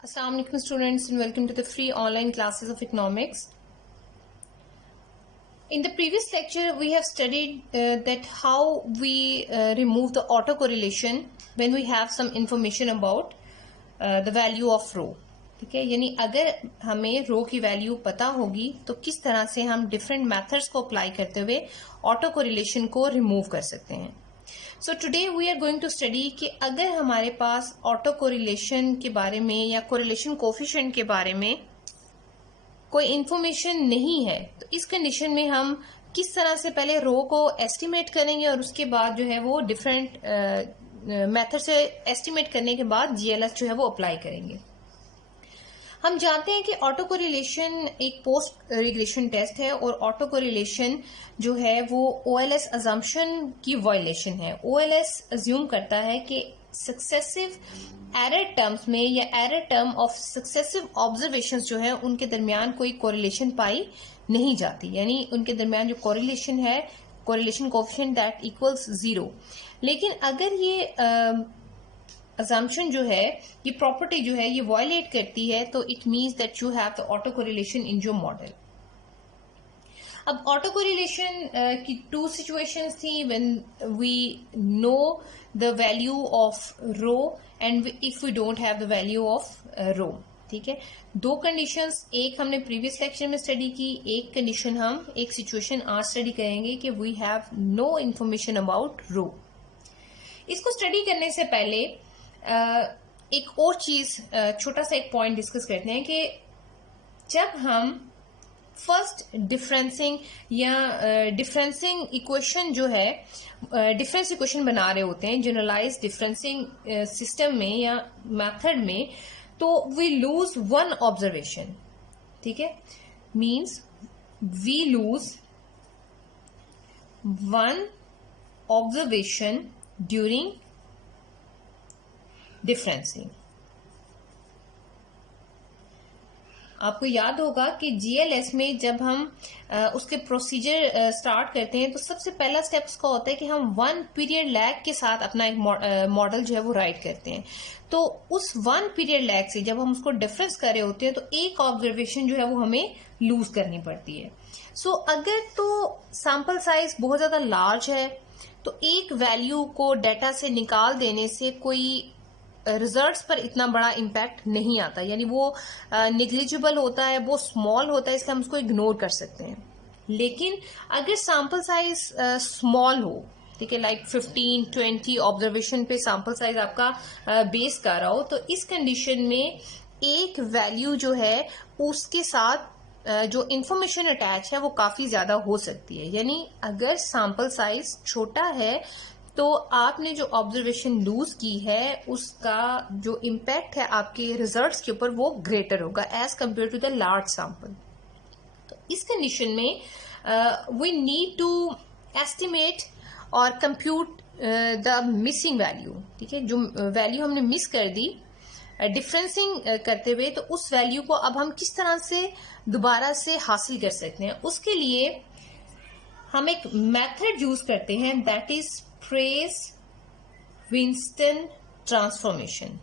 Assalamu alaikum students, and welcome to the free online classes of economics. In the previous lecture we have studied that how we remove the autocorrelation when we have some information about the value of rho. ठीक है, यानी अगर हमें रो की value पता होगी तो किस तरह से हम डिफरेंट मेथड्स को अप्लाई करते हुए ऑटो कोरिलेशन को रिमूव कर सकते हैं. So today we are going to study कि अगर हमारे पास ऑटो कोरिलेशन के बारे में या कोरिलेशन कोफिशिएंट के बारे में कोई इंफॉर्मेशन नहीं है तो इस कंडीशन में हम किस तरह से पहले रो को एस्टिमेट करेंगे और उसके बाद जो है वो डिफरेंट मेथड से एस्टिमेट करने के बाद जीएलएस जो है वो अप्लाई करेंगे. हम जानते हैं कि ऑटो कोरिलेशन एक पोस्ट रिग्रेशन टेस्ट है और ऑटो कोरिलेशन जो है वो ओएलएस अजम्पशन की वायलेशन है. ओएलएस अज्यूम करता है कि सक्सेसिव एरर टर्म्स में या error term of successive observations जो है उनके दरमियान कोई कोरिलेशन पाई नहीं जाती, यानी उनके दरमियान जो कोरिलेशन है कोरिलेशन कोफिशिएंट दैट इक्वल्स 0. लेकिन अगर ये assumption जो है ये प्रॉपर्टी जो है ये वायलेट करती है तो it means that you have the auto correlation in your model. अब ऑटो कोरिलेशन की टू सिचुएशंस थी when we know the value of rho and if we don't have the value of rho. ठीक है, दो conditions, एक हमने previous lecture में study की, एक कंडीशन हम एक सिचुएशन आज स्टडी करेंगे कि we have no information about rho. इसको स्टडी करने से पहले एक और चीज छोटा सा एक पॉइंट डिस्कस करते हैं कि जब हम फर्स्ट डिफरेंसिंग या डिफरेंसिंग इक्वेशन जो है डिफरेंस इक्वेशन बना रहे होते हैं जनरलाइज डिफरेंसिंग सिस्टम में या मेथड में, तो वी लूज वन ऑब्जर्वेशन. ठीक है, means we lose one observation during differencing. आपको याद होगा कि जीएलएस में जब हम उसके प्रोसीजर स्टार्ट करते हैं तो सबसे पहला स्टेप उसका होता है कि हम वन पीरियड लैग के साथ अपना एक मॉडल जो है वो राइट करते हैं. तो उस वन पीरियड लैग से जब हम उसको डिफरेंस कर रहे होते हैं तो एक ऑब्जर्वेशन जो है वो हमें लूज करनी पड़ती है. सो अगर तो सैंपल साइज बहुत ज्यादा लार्ज है तो एक वैल्यू को डेटा से निकाल देने से कोई रिजल्ट्स पर इतना बड़ा इम्पैक्ट नहीं आता, यानी वो निग्लिजिबल होता है, वो स्मॉल होता है, इसलिए हम उसको इग्नोर कर सकते हैं. लेकिन अगर सैंपल साइज स्मॉल हो, ठीक है, लाइक 15-20 ऑब्जर्वेशन पे सैंपल साइज आपका बेस कर रहा हो, तो इस कंडीशन में एक वैल्यू जो है उसके साथ जो इंफॉर्मेशन अटैच है वो काफी ज्यादा हो सकती है. यानी अगर सैंपल साइज छोटा है तो आपने जो ऑब्जर्वेशन लूज की है उसका जो इम्पैक्ट है आपके रिजल्ट्स के ऊपर वो ग्रेटर होगा as compare to the large sample. तो इस कंडीशन में वी नीड टू एस्टिमेट और कंप्यूट द मिसिंग वैल्यू. ठीक है, जो वैल्यू हमने मिस कर दी डिफरेंसिंग करते हुए, तो उस वैल्यू को अब हम किस तरह से दोबारा से हासिल कर सकते हैं. उसके लिए हम एक मेथड यूज करते हैं that is Fraze-Winston transformation.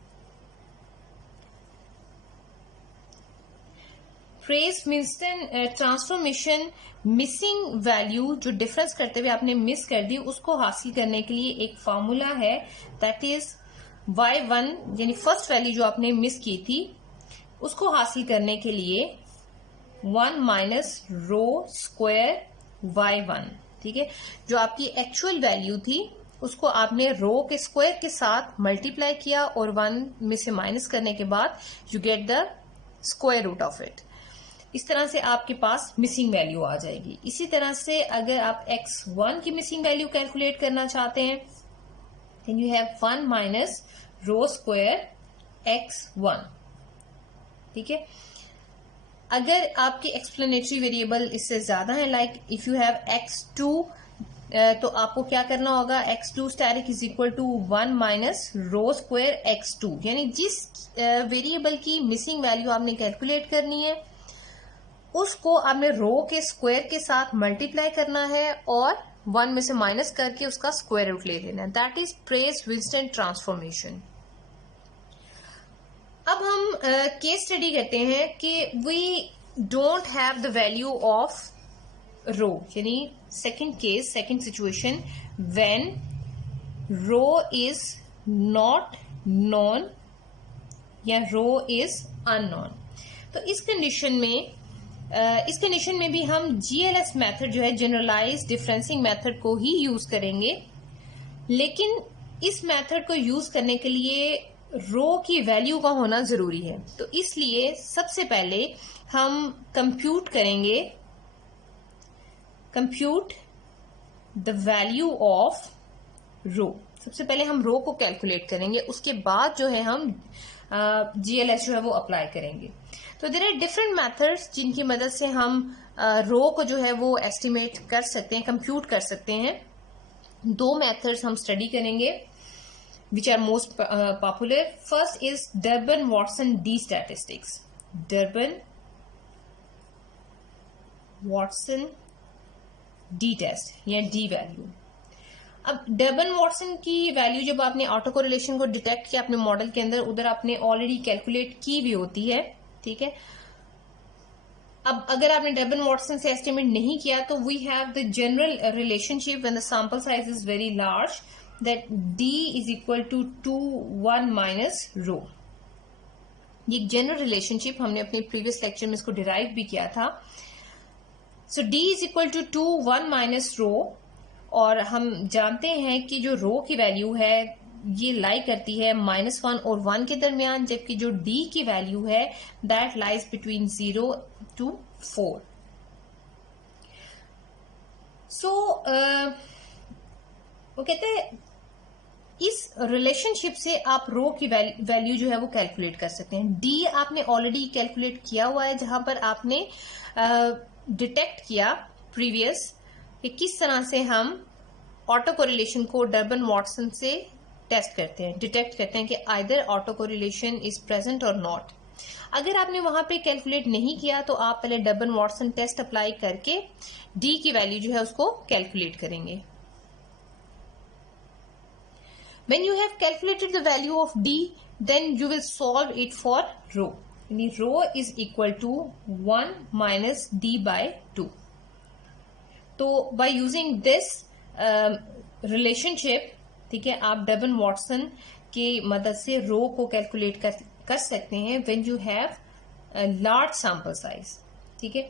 Fraze-Winston transformation missing value जो डिफरेंस करते हुए आपने मिस कर दी उसको हासिल करने के लिए एक फॉर्मूला है दैट इज y1, यानी फर्स्ट वैल्यू जो आपने मिस की थी उसको हासिल करने के लिए 1 माइनस रो स्क्वायर y1. ठीक है, जो आपकी एक्चुअल वैल्यू थी उसको आपने रो के स्क्वायर के साथ मल्टीप्लाई किया और 1 में से माइनस करने के बाद you get the square root of it. इस तरह से आपके पास मिसिंग वैल्यू आ जाएगी. इसी तरह से अगर आप x1 की मिसिंग वैल्यू कैलकुलेट करना चाहते हैं then you have 1 minus rho square x1. ठीक है, अगर आपकी एक्सप्लेनेटरी वेरिएबल इससे ज्यादा है, like if you have x2, तो आपको क्या करना होगा, x2 static is equal to 1 minus rho square x2. यानी जिस वेरिएबल की मिसिंग वैल्यू आपने कैलकुलेट करनी है उसको आपने रो के स्क्वायर के साथ मल्टीप्लाई करना है और 1 में से माइनस करके उसका स्क्वायर रूट ले लेना है. That is Fraze-Winston transformation. अब हम केस स्टडी करते हैं कि we don't have the value of rho, यानी second situation when rho is not known या रो इज अननोन। तो इस कंडीशन में भी हम GLS मेथड जो है, जनरलाइज डिफरेंसिंग मेथड को ही यूज करेंगे, लेकिन इस मेथड को यूज करने के लिए रो की वैल्यू का होना जरूरी है। तो इसलिए सबसे पहले हम कंप्यूट द वैल्यू ऑफ रो। सबसे पहले हम रो को कैलकुलेट करेंगे, उसके बाद जो है हम GLS जो है वो अप्लाई करेंगे। तो देयर आर डिफरेंट मेथड्स जिनकी मदद से हम रो को जो है वो एस्टिमेट कर सकते हैं, कंप्यूट कर सकते हैं। दो मेथड्स हम स्टडी करेंगे which are most popular. First is Durbin-Watson D statistics. Durbin-Watson D test या D वैल्यू। अब डर्बन-वॉटसन की वैल्यू जब आपने ऑटो कोरिलेशन को डिटेक्ट किया अपने मॉडल के अंदर, उधर आपने ऑलरेडी कैलकुलेट की भी होती है, ठीक है। अब अगर आपने डर्बन-वॉटसन से एस्टिमेट नहीं किया तो we have the general relationship when the sample size is very large that D is equal to 2 1 minus rho। ये जनरल रिलेशनशिप हमने अपने प्रीवियस लेक्चर में इसको डिराइव भी किया था। सो D is equal to 2 1 minus rho, और हम जानते हैं कि जो रो की वैल्यू है ये लाई करती है -1 और 1 के दरमियान, जबकि जो D की वैल्यू है दैट लाइज बिटवीन 0 to 4। सो वो कहते हैं इस रिलेशनशिप से आप रो की वैल्यू जो है वो कैलकुलेट कर सकते हैं। डी आपने ऑलरेडी कैलकुलेट किया हुआ है, जहां पर आपने डिटेक्ट किया प्रीवियस कि किस तरह से हम ऑटो कोरिलेशन को डर्बन-वॉटसन से टेस्ट करते हैं, डिटेक्ट करते हैं कि either auto correlation is present और नॉट। अगर आपने वहां पे कैलकुलेट नहीं किया तो आप पहले डर्बन-वॉटसन टेस्ट अप्लाई करके डी की वैल्यू जो है उसको कैलकुलेट करेंगे। When you have calculated the value of D, then you will solve it for rho. यानी rho is equal to 1 minus D by 2. तो by using this relationship, ठीक है, आप डर्बन-वॉटसन की मदद से रो को कैलकुलेट कर सकते हैं when you have a large sample size, ठीक है।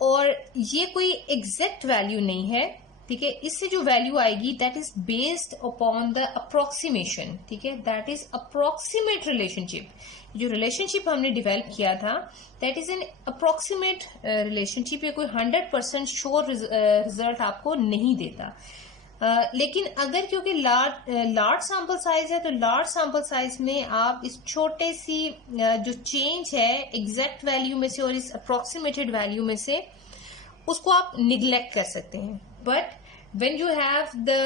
और ये कोई एग्जैक्ट वैल्यू नहीं है, ठीक है। इससे जो वैल्यू आएगी that is based upon the approximation, ठीक है, दैट इज अप्रोक्सीमेट रिलेशनशिप। जो रिलेशनशिप हमने डेवलप किया था that is an approximate relationship. ये कोई 100% श्योर रिजल्ट आपको नहीं देता। लेकिन अगर क्योंकि लार्ज सैंपल साइज है तो लार्ज सैंपल साइज में आप इस छोटे सी जो चेंज है एग्जैक्ट वैल्यू में से और इस अप्रोक्सीमेटेड वैल्यू में से उसको आप निग्लेक्ट कर सकते हैं। But when you have the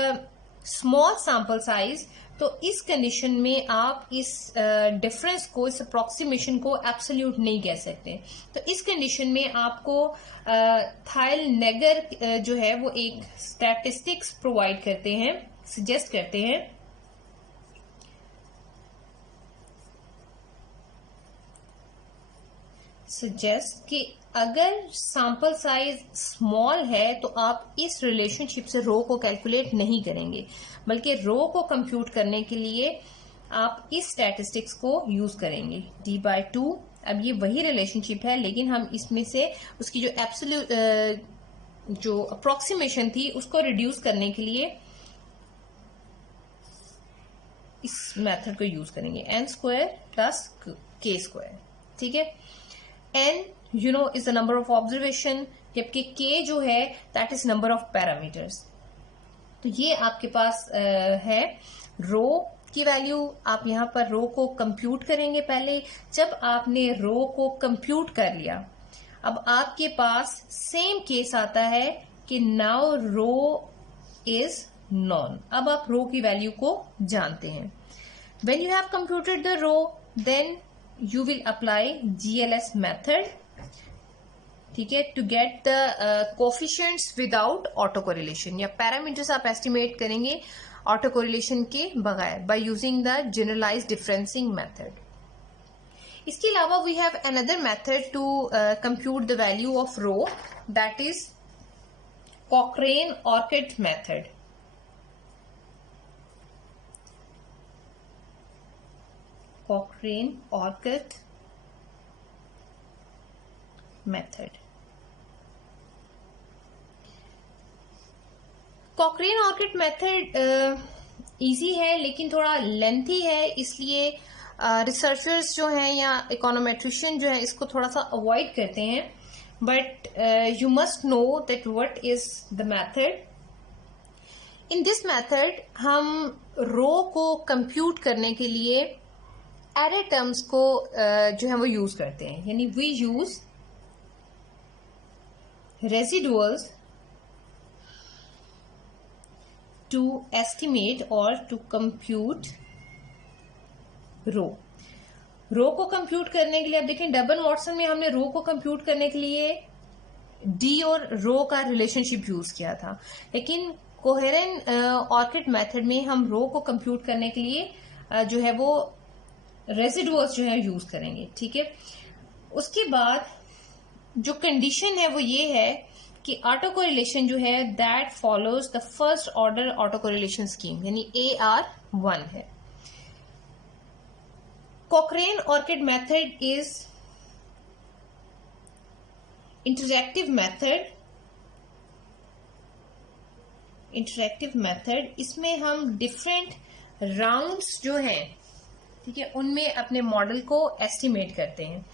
small sample size, तो इस कंडीशन में आप इस डिफरेंस को, इस अप्रोक्सीमेशन को एब्सोल्यूट नहीं कह सकते। तो इस कंडीशन में आपको थाइल-नेगर जो है वो एक स्टैटिस्टिक्स प्रोवाइड करते हैं, सजेस्ट करते हैं। सजेस्ट कि अगर सैंपल साइज स्मॉल है तो आप इस रिलेशनशिप से रो को कैलकुलेट नहीं करेंगे, बल्कि रो को कंप्यूट करने के लिए आप इस स्टैटिस्टिक्स को यूज करेंगे D/2। अब ये वही रिलेशनशिप है, लेकिन हम इसमें से उसकी जो एब्सोल्यूट जो अप्रोक्सीमेशन थी उसको रिड्यूस करने के लिए इस मेथड को यूज करेंगे, n² प्लस k², ठीक है। n you know is the number of observation, जबकि k जो है that is number of parameters। तो ये आपके पास है रो की वैल्यू। आप यहाँ पर रो को कंप्यूट करेंगे। पहले जब आपने रो को कंप्यूट कर लिया, अब आपके पास सेम केस आता है कि नाउ रो इज नॉन। अब आप रो की वैल्यू को जानते हैं। When you have computed the rho then you will apply GLS method, ठीक है, to get the coefficients without auto correlation, या पैरामीटर्स आप एस्टिमेट करेंगे ऑटो कोरिलेशन के बगैर by using the generalised differencing method. इसके अलावा we have another method to compute the value of rho, that is Cochrane-Orchid method. Cochrane-Orchid method. Cochrane-Orchid method easy है लेकिन थोड़ा लेंथी है, इसलिए रिसर्चर्स जो हैं या इकोनोमेट्रिशियन जो है इसको थोड़ा सा अवॉइड करते हैं. But you must know that what is the method. In this method हम रो को कंप्यूट करने के लिए एरे टर्म्स को जो है वो यूज करते हैं, यानी we use residuals to estimate or to compute रो. रो को कंप्यूट करने के लिए, अब देखें डबल वॉटसन में हमने रो को कंप्यूट करने के लिए डी और रो का रिलेशनशिप यूज किया था, लेकिन कोहेरेंट ऑर्किड मेथड में हम रो को कंप्यूट करने के लिए जो है वो रेसिडुअल्स जो है यूज करेंगे. ठीक है, उसके बाद जो कंडीशन है वो ये है कि ऑटो कोरिलेशन जो है that follows the first order auto correlation scheme, यानी AR1 है. Cochrane-Orchid method is interactive method. इसमें हम डिफरेंट राउंड्स जो हैं, ठीक है, उनमें अपने मॉडल को एस्टिमेट करते हैं.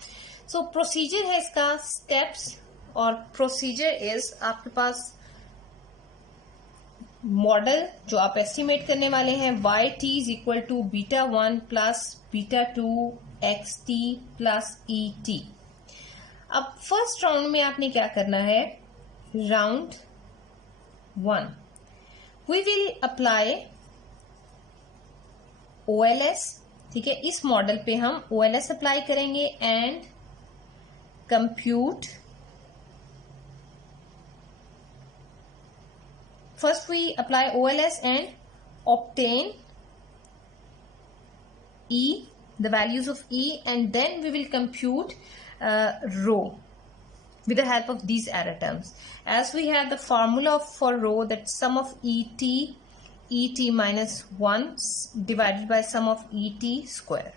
सो प्रोसीजर है इसका, स्टेप्स और प्रोसीजर इज आपके पास मॉडल जो आप एस्टिमेट करने वाले हैं yt is equal to β1 plus β2 xt plus et. अब फर्स्ट राउंड में आपने क्या करना है, round 1 we will apply OLS. ठीक है, इस मॉडल पे हम OLS अप्लाई करेंगे and compute. First we apply OLS and obtain E, the values of E, and then we will compute rho with the help of these error terms. As we have the formula for rho, that sum of ET minus 1 divided by sum of ET square.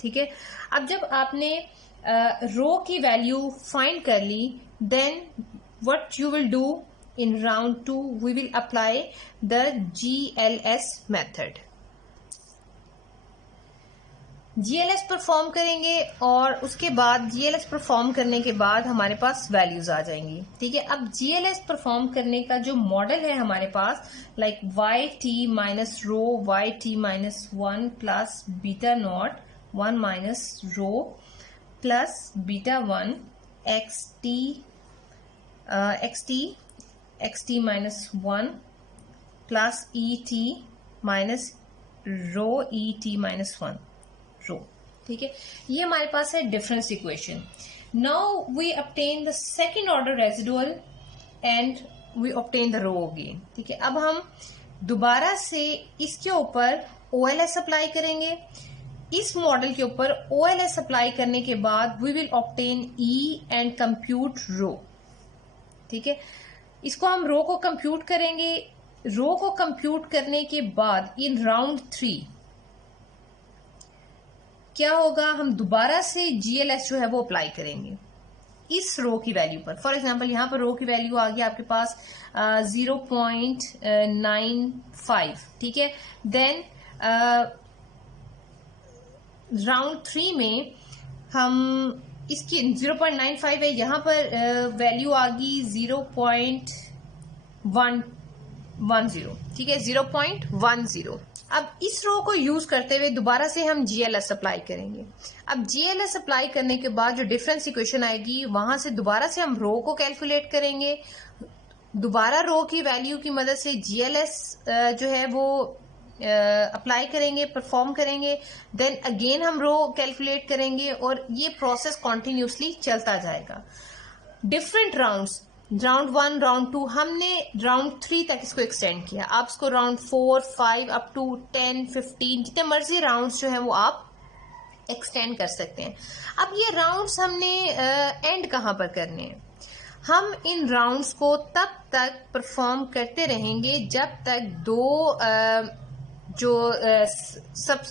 ठीक है, अब जब आपने रो की value find कर ली, then what you will do in round 2 we will apply the GLS method. GLS perform करेंगे और उसके बाद GLS परफॉर्म करने के बाद हमारे पास वैल्यूज आ जाएंगी. ठीक है, अब GLS परफॉर्म करने का जो मॉडल है हमारे पास, like yt minus rho yt minus 1 plus beta not 1 minus rho plus beta one xt minus 1 plus et minus rho et minus 1 rho. ठीक है, ये हमारे पास है difference equation. Now we obtain the second order residual and we obtain the row again. ठीक है, अब हम दोबारा से इसके ऊपर OLS अप्लाई करेंगे. इस मॉडल के ऊपर OLS अप्लाई करने के बाद we will obtain E and compute row. ठीक है, इसको हम रो को कंप्यूट करेंगे. रो को कंप्यूट करने के बाद इन राउंड 3 क्या होगा, हम दोबारा से GLS जो है वो अप्लाई करेंगे इस रो की वैल्यू पर. फॉर एग्जांपल यहां पर रो की वैल्यू आ गई आपके पास 0.95. ठीक है, देन राउंड 3 में हम इसकी 0.95 है, यहां पर वैल्यू आ गई 0.110. ठीक है, 0.10. अब इस रो को यूज करते हुए दोबारा से हम GLS अप्लाई करेंगे. अब GLS अप्लाई करने के बाद जो डिफरेंस इक्वेशन आएगी वहां से दोबारा से हम रो को कैलकुलेट करेंगे. दोबारा रो की वैल्यू की मदद से GLS जो है वो अप्लाई करेंगे, परफॉर्म करेंगे. देन अगेन हम रो कैलकुलेट करेंगे और ये प्रोसेस कॉन्टिन्यूसली चलता जाएगा. डिफरेंट राउंड्स, राउंड 1, राउंड 2, हमने राउंड 3 तक इसको एक्सटेंड किया. आप इसको राउंड 4, 5 अप टू 10, 15 जितने मर्जी राउंड्स जो है वो आप एक्सटेंड कर सकते हैं। अब ये राउंड्स हमने एंड कहाँ पर करने हैं? हम इन राउंड्स को तब तक परफॉर्म करते रहेंगे जब तक दो जो सब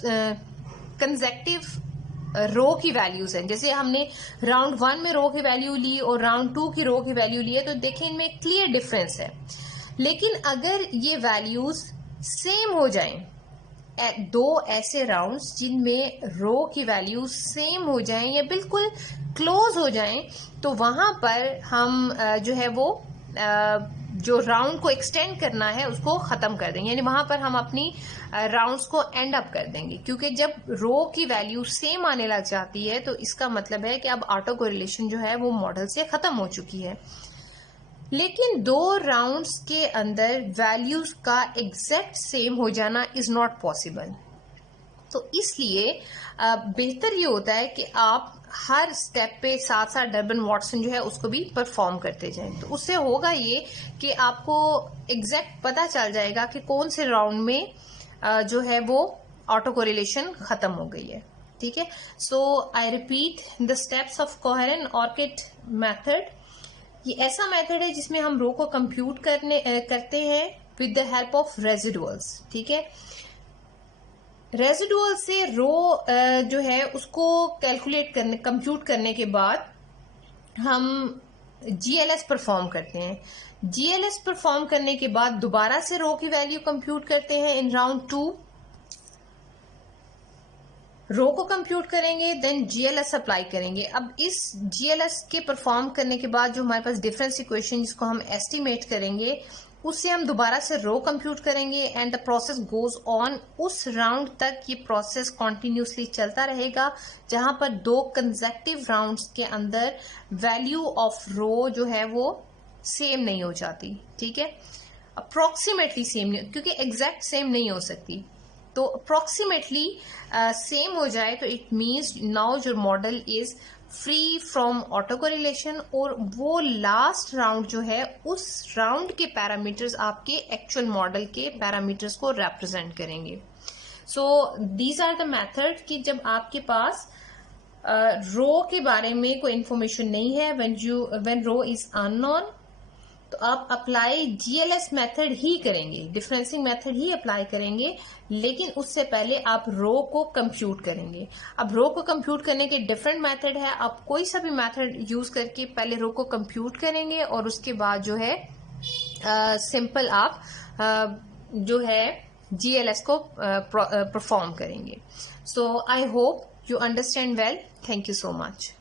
कंसेक्टिव रो की वैल्यूज हैं, जैसे हमने राउंड 1 में रो की वैल्यू ली और राउंड 2 की रो की वैल्यू ली है, तो देखें इनमें क्लियर डिफरेंस है। लेकिन अगर ये वैल्यूज सेम हो जाएं, दो ऐसे राउंड्स जिनमें रो की वैल्यू सेम हो जाएं या बिल्कुल क्लोज हो जाएं, तो वहां पर हम जो है वो जो राउंड को एक्सटेंड करना है उसको खत्म कर देंगे, यानी वहां पर हम अपनी राउंड्स को एंड अप कर देंगे। क्योंकि जब रो की वैल्यू सेम आने लग जाती है तो इसका मतलब है कि अब ऑटो कोरिलेशन जो है वो मॉडल से खत्म हो चुकी है। लेकिन दो राउंड्स के अंदर वैल्यूज का एग्जैक्ट सेम हो जाना इज नॉट पॉसिबल। तो इसलिए बेहतर ये होता है कि आप हर स्टेप पे साथ साथ डर्बन वाटसन जो है उसको भी परफॉर्म करते जाएं। तो उससे होगा ये कि आपको एग्जैक्ट पता चल जाएगा कि कौन से राउंड में जो है वो ऑटो कोरिलेशन खत्म हो गई है। ठीक है, so I repeat the steps of coherent orchid method. ये ऐसा मेथड है जिसमें हम रो को कंप्यूट करते हैं with the help of residuals. ठीक है, रेजिडुअल से रो जो है उसको कंप्यूट करने के बाद हम जीएलएस परफॉर्म करते हैं। जीएलएस परफॉर्म करने के बाद दोबारा से रो की वैल्यू कंप्यूट करते हैं इन राउंड 2। रो को कंप्यूट करेंगे, देन जीएलएस अप्लाई करेंगे। अब इस जीएलएस के परफॉर्म करने के बाद जो हमारे पास डिफरेंस इक्वेशन जिसको हम एस्टिमेट करेंगे, उससे हम दोबारा से रो कंप्यूट करेंगे and the process goes on. उस राउंड तक ये प्रोसेस कॉन्टिन्यूसली चलता रहेगा जहां पर दो कंसेक्टिव राउंड्स के अंदर वैल्यू ऑफ रो जो है वो सेम नहीं हो जाती। ठीक है, अप्रोक्सीमेटली सेम नहीं, क्योंकि एग्जैक्ट सेम नहीं हो सकती, तो अप्रोक्सीमेटली सेम हो जाए तो it means now your model is free from auto correlation. और वो लास्ट राउंड जो है उस राउंड के पैरामीटर्स आपके एक्चुअल मॉडल के पैरामीटर्स को रिप्रेजेंट करेंगे। So these are the method कि जब आपके पास रो के बारे में कोई इंफॉर्मेशन नहीं है, व्हेन रो इज अननोन, तो आप अप्लाई जीएलएस मेथड ही करेंगे, डिफरेंसिंग मेथड ही अप्लाई करेंगे, लेकिन उससे पहले आप रो को कंप्यूट करेंगे। अब रो को कंप्यूट करने के डिफरेंट मेथड है, आप कोई सा भी मेथड यूज करके पहले रो को कंप्यूट करेंगे और उसके बाद जो है सिंपल आप जो है जीएलएस को परफॉर्म करेंगे। So I hope you understand well. Thank you so much.